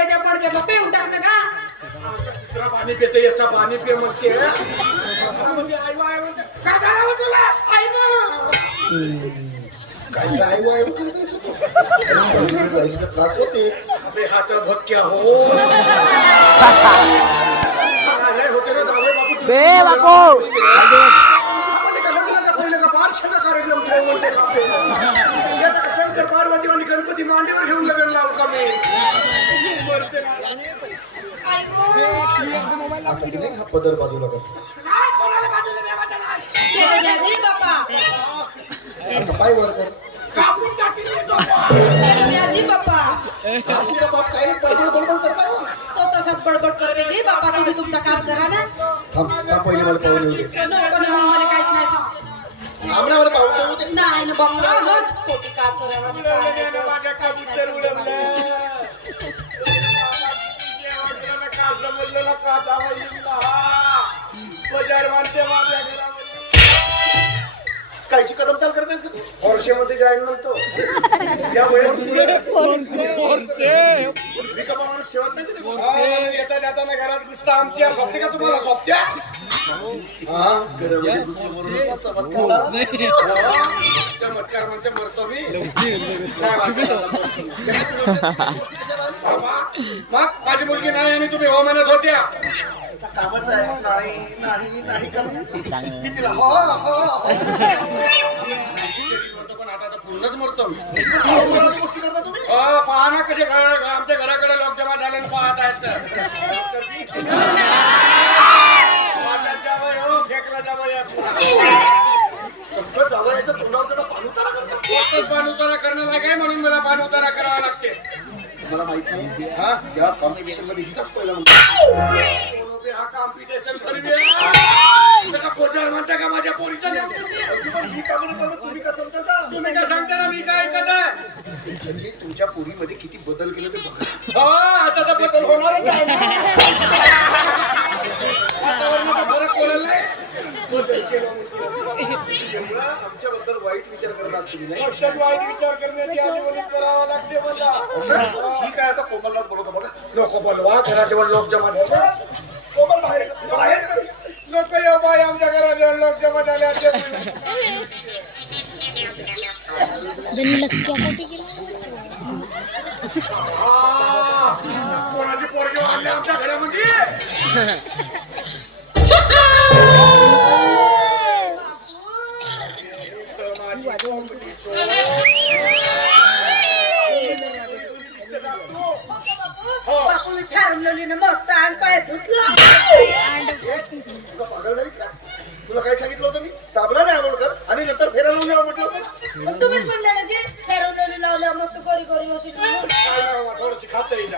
नाही त्या पडक्यातला पिऊन टाक ना का पाणी पिते याचा पाणी पे म्हणते म्हणजे काय झालं हो तुला? आई गं. कायचं वाय तर त्रास होतेच. अबे हात भक्क्या हो काय होते ना जावई बापू? तुम्ही? बे बापू म्हणजे का लग्नाचा पहिलं का बारशाचा कार्यक्रम म्हणते शंकर पार्वती आणि गणपती मांडीवर घेऊन लग्न लावू का मी आता की नाही हा पदर बाजूला कर बापा आता पाय वर कर मी हा तुझा बाप काय बडबड करता तो तसाच बडबड तुम्ही तुमचं काम करा ना थांब थांब पहिले मला पाहून येऊ दे. नको ना मग मला काहीच नाही सांग आमना मला पाहून येऊ नाही ना बापा हट खोटी काम करायला उडवलं माझ्या कबूतर उडवलं. देवाला का समजलं ना का जावं येईना हा. बजार मानते माझ्या घरामध्ये. कायची कदम चाल करत आहेस का तू? वर्षामध्ये जाईन म्हणतो या वयात भिका माणूस ठेवत नाही तिथे. हा, येता जाताना घरात घुसता आमच्या सोबती का तुम्हाला? सोबत्या? चमत्कार. मरतो मी मग माझी मुलगी नाही आणि तुम्ही हो म्हणत होत्या कामच आहे नाही नाही नाही मी तिला हो हो पण आता तर पूर्णच मरतो गोष्टी करता तुम्ही पहा ना कसे आमच्या घराकडे लोक जमा झाले पाहत आहेत तर. वाटत जावं हो, फेकला जावं या. सगळं जावयाच्या तोंडावर त्याचा पाणुतारा करतात फक्त पान उतारा करणं लाग आहे म्हणून मला पान उतारा करावा लागते. मला माहीत नाही हा? या कॉम्पिटिशनमध्ये हिचाच पहिला हा कॉम्पिटिशन पोचार म्हणता का माझ्या पोरीचं? तुम्ही? का? तुम्ही का सांगता ना मी काय ऐकत आहे? त्याची तुमच्या पोरीमध्ये किती बदल केले ते बघा. हो आता तर बदल होणारच आहे वातावरणाचा फरक नाही. एवढा आमच्याबद्दल वाईट विचार करत आहात तुम्ही नाही वाईट विचार करण्याची आधी करावा लागते मला असं? ठीक आहे आता कोमलनाथ बोलवतो बघा लोक बोलवा घराजवळ लोक जमा झाले कोमल बाहेर बाहेर कर. लोक येऊ बाई आमच्या घराजवळ लोक जमा झाले हा, कोणाची पोरगे वाढले आमच्या घरामध्ये बापू ठरवलेली ना मस्त आणि पाय धुतलं तुला पागल झालीस का तुला काय सांगितलं होतं मी साबणाने आंघोळ कर आणि नंतर फेरा लावून यावं म्हटलं होतं पण तुम्हीच म्हणले ना जे ठरवलेली लावलं मस्त करी करी अशी म्हणून. काय नाही बाबा, थोडंसं खाता येईल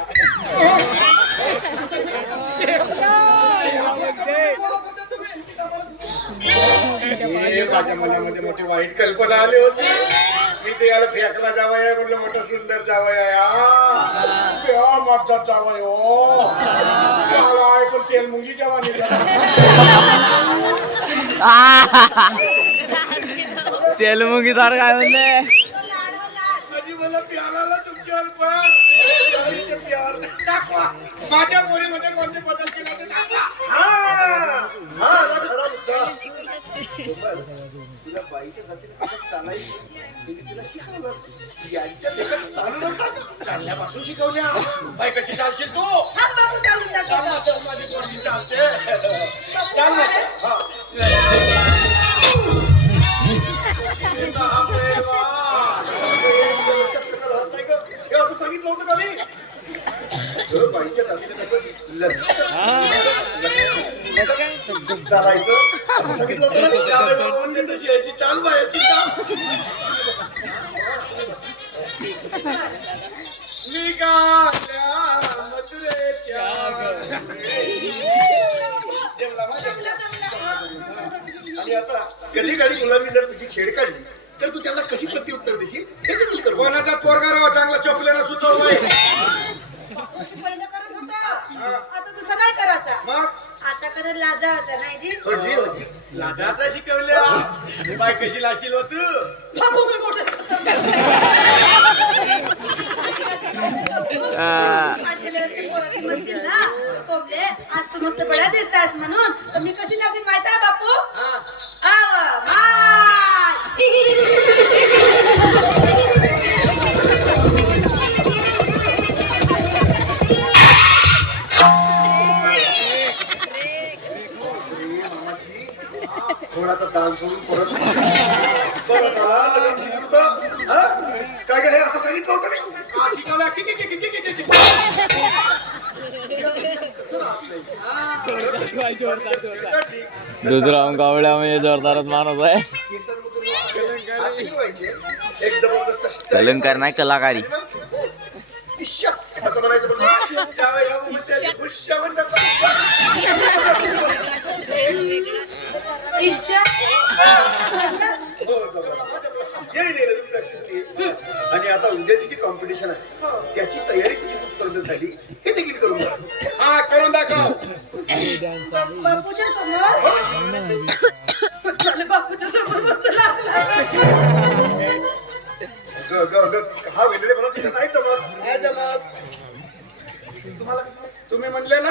माझ्या मनामध्ये मोठी वाईट कल्पना आली होती. मी ते याला फेकला जावं म्हटलं मोठं सुंदर जावं या. माझा जावं हो. ऐकून तेल मुंगी जेव्हा निघाला. तेल मुंगी सारखं काय म्हणले आजी मला प्याराला तुमच्यावर पण आईचे प्यार दाखवा. माझ्या पोरीमध्ये कोणते बदल केला ते दाखवा. हा. कोमल, तुला बाईच्या जातीने कसं चालायचं हे मी तिला शिकवलं यांच्या देखत चालू नव्हता का? चालण्यापासून शिकवल्या बाई कशी चालशील तू थांब. चाल माझी पोरगी चालते चाल ना. हा. एकदा हा प्रेम, हा. लक्षात कसं राहत नाही गं? हे असं सांगितलं होतं का मी बाईच्या जातीने कसं लक्ष चालायचं असं सांगितलं होतं ना मी. चाल निघाल्या मथुरेच्या. आणि आता कधी काळी मुलांनी जर तुझी छेड काढली तर तू त्यांना कशी प्रत्युत्तर देशील हे देखील करू कोणाचा पोरगा राव चांगला पहिलं करत होता आता तसं नाही आता करत लाजायचा नाही जी हो जी हो लाजाचा शिकवल्या बाय कशी लाशील वस्तू? मी मोठे म्हणतील ना कोंबले आज तू मस्त बड्या दिसतास म्हणून. तर मी कशी लागेल आला लगेच दिसत होतं. हा? काय काय हे असं सांगितलं होतं मी का शिकवल्या किती किती किती किती किती कसं राहत नाही दुसरा कावड्या म्हणजे जोरदारच माणूस आहे हे. एक जबरदस्त style. अलंकार नाही कलाकारी असं म्हणायचं या म्हणतात. आणि आता उद्याची जी कॉम्पिटिशन आहे त्याची तयारी तुझी कुठपर्यंत झाली हे देखील करून. हा करून दाखव बापूच्या समोर बापूच्या समोर हा वेगळे तिथं नाही जमत काय जमात तुम्हाला? तुम्ही म्हणले ना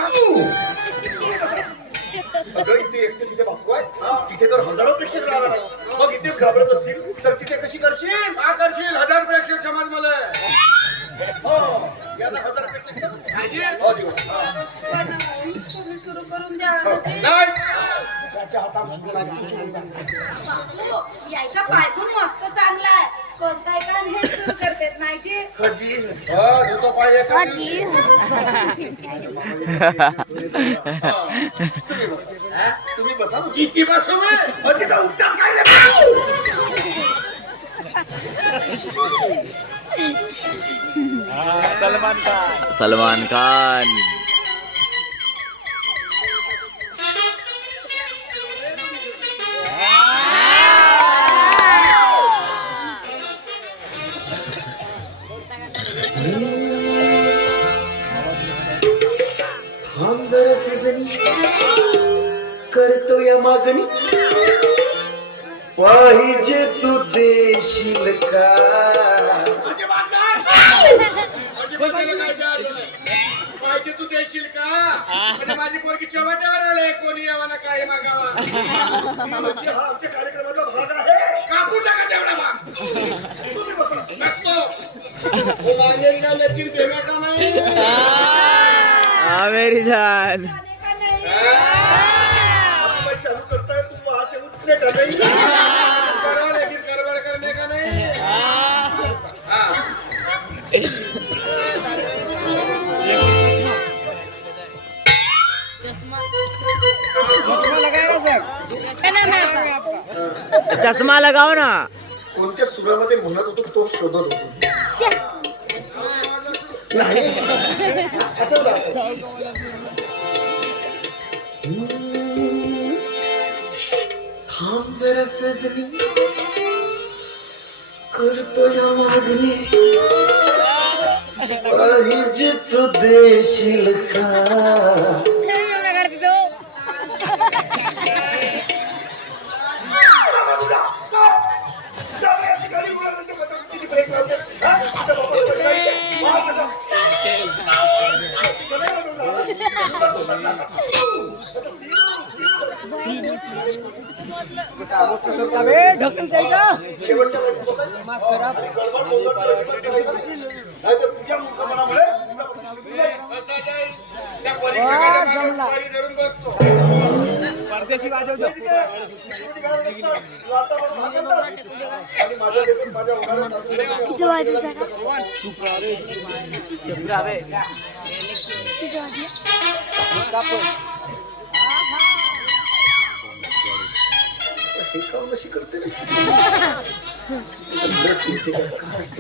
अगं इथे एकटे तिथे बापू आहे तिथे तर हजारो प्रेक्षक राहणार आहे. मग इथेच घाबरत असतील तर तिथे कशी करशील का करशील हजार प्रेक्षक समाज मला हो याला हजार प्रेक्षक समज. पाहिजे? हो, जीवा. हा. पण तुम्ही सुरू करून द्या आरती. नाही बापू, यायचा पायगुण मस्त चांगला आहे कोणता एका हे सुरू करतात नाही की खजी हो, धुतो पाहिजे का दिवशी? तुम्ही बसा. किती बसू तिथं उठताच काय रे सलमान खान थांब जरा सजनी. करतो या मागणी. पाहिजे तू देशील का? काय. पाहिजे तू देशील का? म्हणजे माझी पोरगी चव्हाट्यावर आले. कोणी यावा ना काही मागावा? म्हणजे हा आमच्या कार्यक्रमाचा भाग आहे कापून टाका तेवढा भाग. तुम्ही बसा. नसतो. हो, मागेल का लेकीन देणार का नाही? हा मेरी जान। जाणे का नाही आपण बाई चालू करताय तू वहाँ से उठने का नहीं करो लेकिन कारभार करने का नहीं हाँ। चष्मा लगाओ ना। कोणत्या सुरामध्ये म्हणत होतो तो शोधत होतो नाही। आठवलं, आठवलं. हम्म. थांब जरा सजनी करतो धरून बसतो लाटावर भागवतात. आणि माझ्या हे करते.